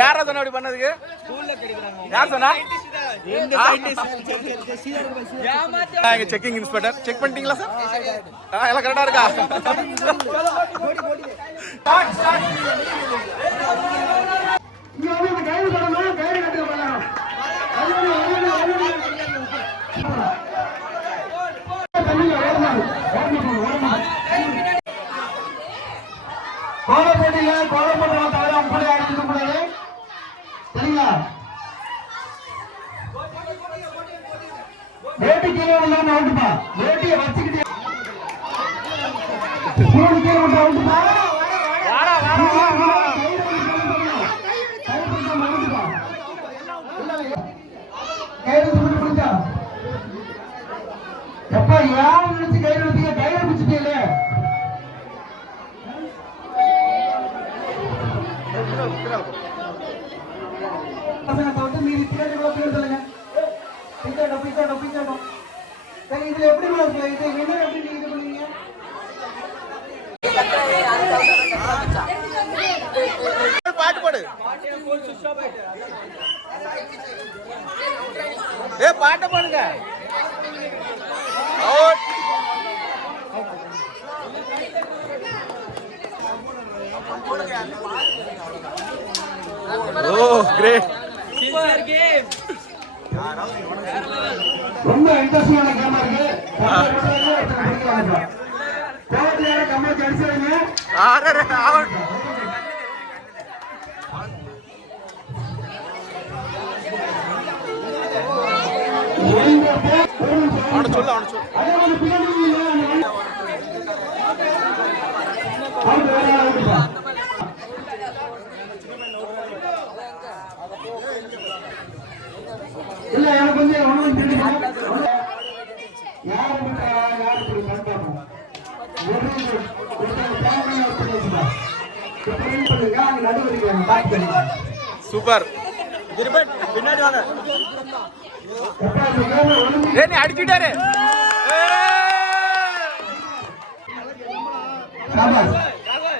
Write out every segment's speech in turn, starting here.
யாரா சொன்ன அப்படி பண்ணதுக்கு? யார் சொன்னா? செக்கிங் இன்ஸ்பெக்டர் செக் பண்ணிட்டீங்களா சார்? எல்லாம் கரெக்டா இருக்கா? கோலப்பேட்டையில கோலப்பட்ட தவிர அப்படி அடிச்சுக்க கூடாது சரிங்களா? வேட்டி கீழே விழுந்தாம அவுட்டுப்பா. வேட்டியை வச்சுக்கிட்டு மூணு கீழே விட்டு அவுட்டுப்பா. எப்ப யாரும் நினைச்சு கையில் எடுத்தீங்க? கையில் பிடிச்சிட்டீங்களே. மீதி பின்னாடி கூட பேர் சொல்லுங்க. சரி இதுல எப்படி இது என்ன எப்படி நீங்க இது பண்ணீங்க? பாட்டு பாடு. பாட்ட பாடுங்க. ரொம்ப இன்ட்ரெஸ்டிங்கான கேமா இருக்கு. கம்மியா அடிச்சிருங்க. இல்ல எனக்கு வந்து ஒண்ணும் தெரியல. யாரு இப்படி பண்றாங்க? சூப்பர். பின்னாடி வாங்க. அடிச்சுட்டாரு.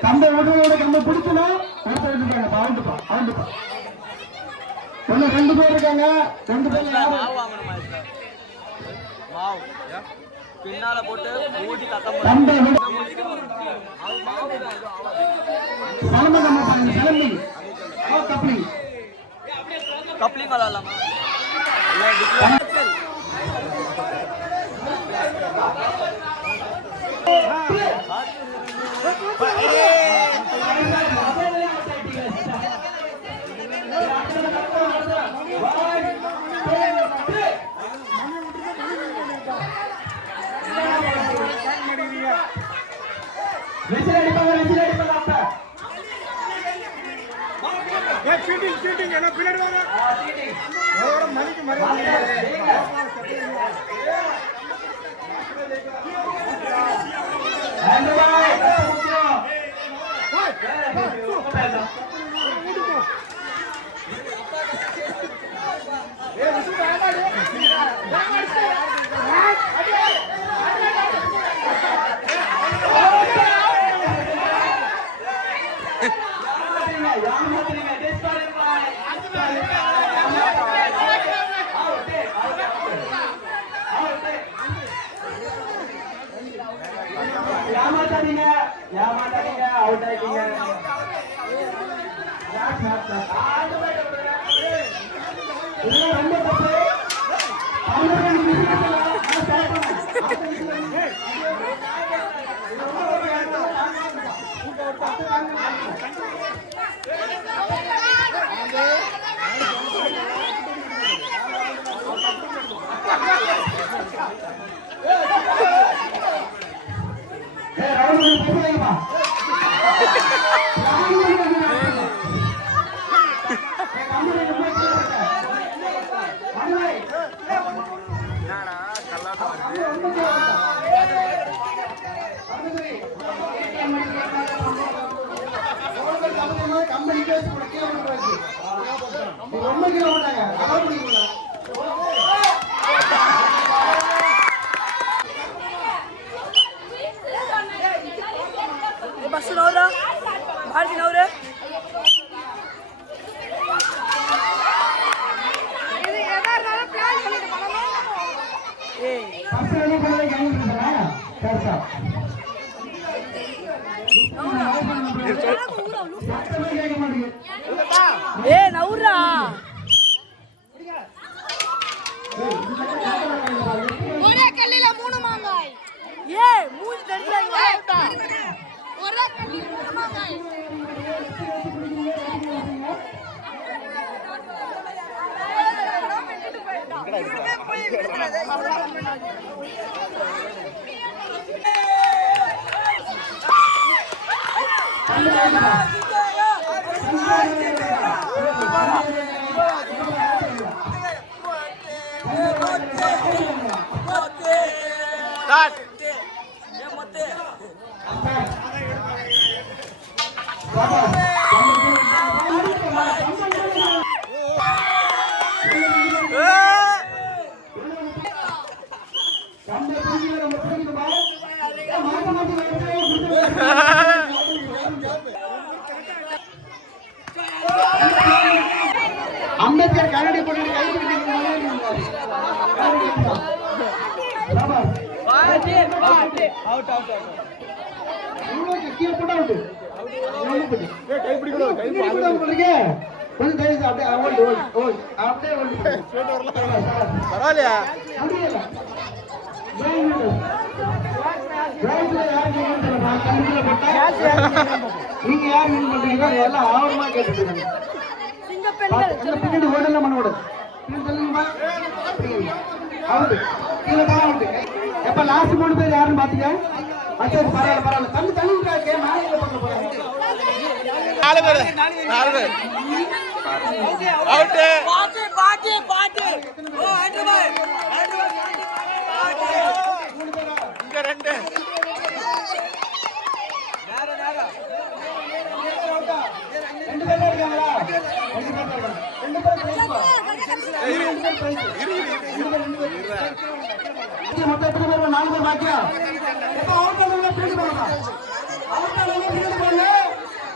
கம்பை உடனோட கம்பை பிடிக்கணும். ரெண்டு பேர் இருக்காங்க. ரெண்டு பேர் பின்னால போட்டு ஊட்டி கட்ட கப்ளிங் விளாடலாமா? ஏமாட்டாதீங்க அவுட் ஆயிட்டீங்க. ரொம்ப தப்பு. சரிசா கேட்க மாட்டேங்குது ஏ நவுரா ஒரே கல்லில 3 மாங்காய் ஏ மூஞ்சி தெரிஞ்சாங்க வாடா ஒரே கல்லில 3 மாங்காய் ஸ்டார்ட் அம்பேத்கர் கரடி போட்டு கை பரவாயில்லையா நீங்க யார் மீன் பண்றீங்க எல்லாம் ஆவரமா கேட்டுட்டு பின்னாடி ஓடலாம் பண்ணக்கூடாது எப்ப லாஸ்ட் 3 பேர் யாருன்னு பாத்தீங்க பரவாயில்ல பரவாயில்ல தள்ளி தள்ளி பண்ண போறாங்க 4 பேர் அவுட் பாட்டி ஓ ஹைதராபாத் இங்க 2 2 பேர் இருக்காங்களா 2 பேர் மொத்தம் எத்தனை பேர் 4 பேர் பாக்கியா எப்ப அவுட் ஆனவங்க பிரிண்ட் போடுங்க அவுட் ஆனவங்க பிரிண்ட் போடுங்க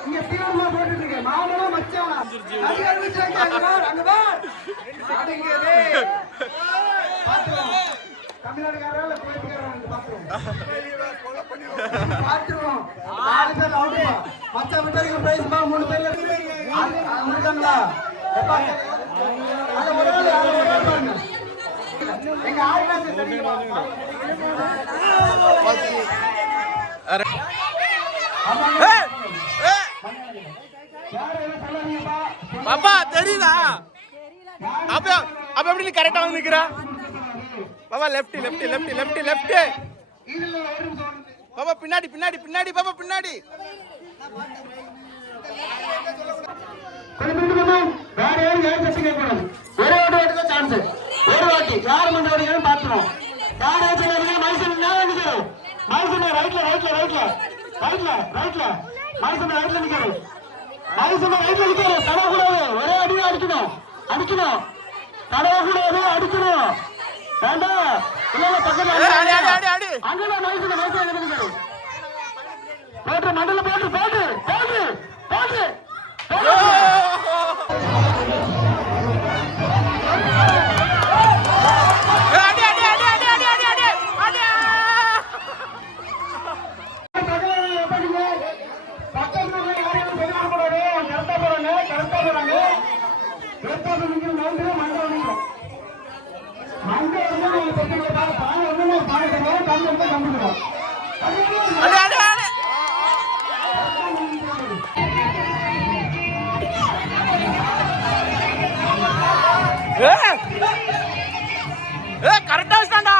இங்க பீவர்ல போட்டுட்டு இருக்கு மாமனா மச்சானா அது அறிவிச்சாங்க அங்க வா அடங்கவே தமிழ்நாடுகாரங்கள போயிட்டுறாங்க பாத்துறோம் 4 பேர் அவுட் மச்சா விட்டருக்கு பிரைஸ் பா 3 பேர்ல இருக்காங்களா எப்பா அத ஒரு ஆள் பாருங்க எங்க ஆள்காசு தெரியுமா பாப்பா தெரியுதா அப்ப அப்ப எப்படி நீ கரெக்டா வந்து நிக்கிற பாப்பா லெஃப்ட் பாப்பா பின்னாடி பாப்பா பின்னாடி வேற யாரும் சசி கேட்கணும் ஒரே ஓட்டு தான் சான்ஸ் ஒரு வாட்டி யார் மண்ட வரைக்கும் பாத்துறோம் யார் ஏச்சல மைசூர் நான் நிக்கிறோம் மைசூர் ரைட்ல மைசூர் ரைட்ல நிக்கிறோம் தடவக்கூடாது ஒரே அடி அடிக்கணும் தடவக்கூடாது அடிக்கணும் வேண்டாம் இல்ல பக்கத்துல அங்கதான் மைசூர் நிக்கிறோம் போட்டு மண்டல போட்டு கரெக்டா வச்சாண்டா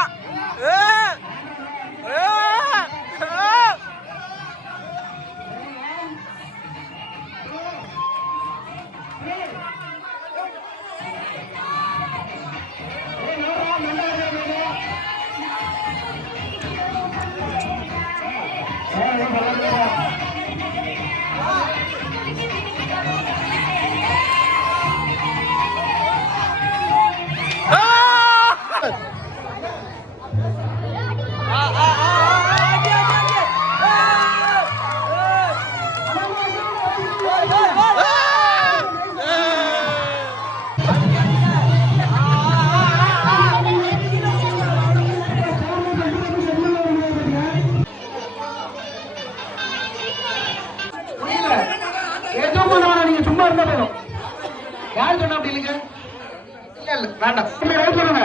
இல்ல வேண்டாம் ரைட்ல போங்க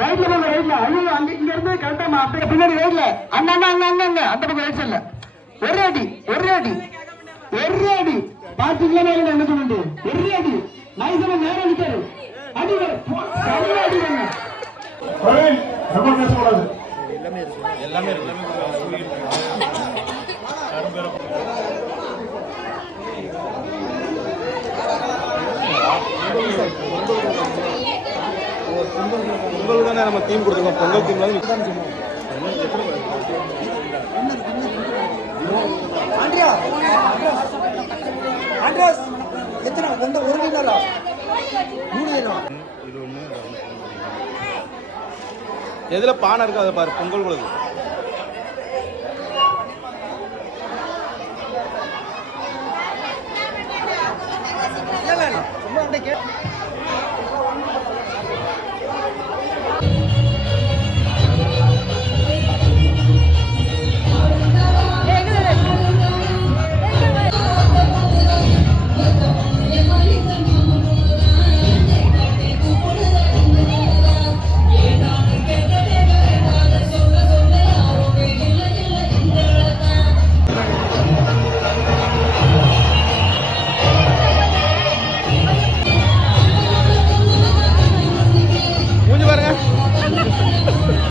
ரைட்ல போங்க ரைட்ல ஐயோ அங்க இங்க இருந்து கரெக்டா அப்படியே பின்னாடி ரைட்ல அங்க அங்க அங்க அங்க அங்க அந்த பக்கம் ரைட் சைடுல ஒரு அடி பாத்தீங்களா மேல என்ன சொல்லுது ஒரு அடி நைஸா நேரா நிக்காரு அடி சரியா அடி வேணும் ரொம்ப பேசக்கூடாது எல்லாமே பொங்கல் தானே நம்ம தீம் கொடுத்துருக்கோம். பொங்கல் தீம் எத்தனை வந்த ஒரு கிலோ 3000 எதுல பானை இருக்கோ அதை பாரு. பொங்கல் கொடுக்கு சும்மா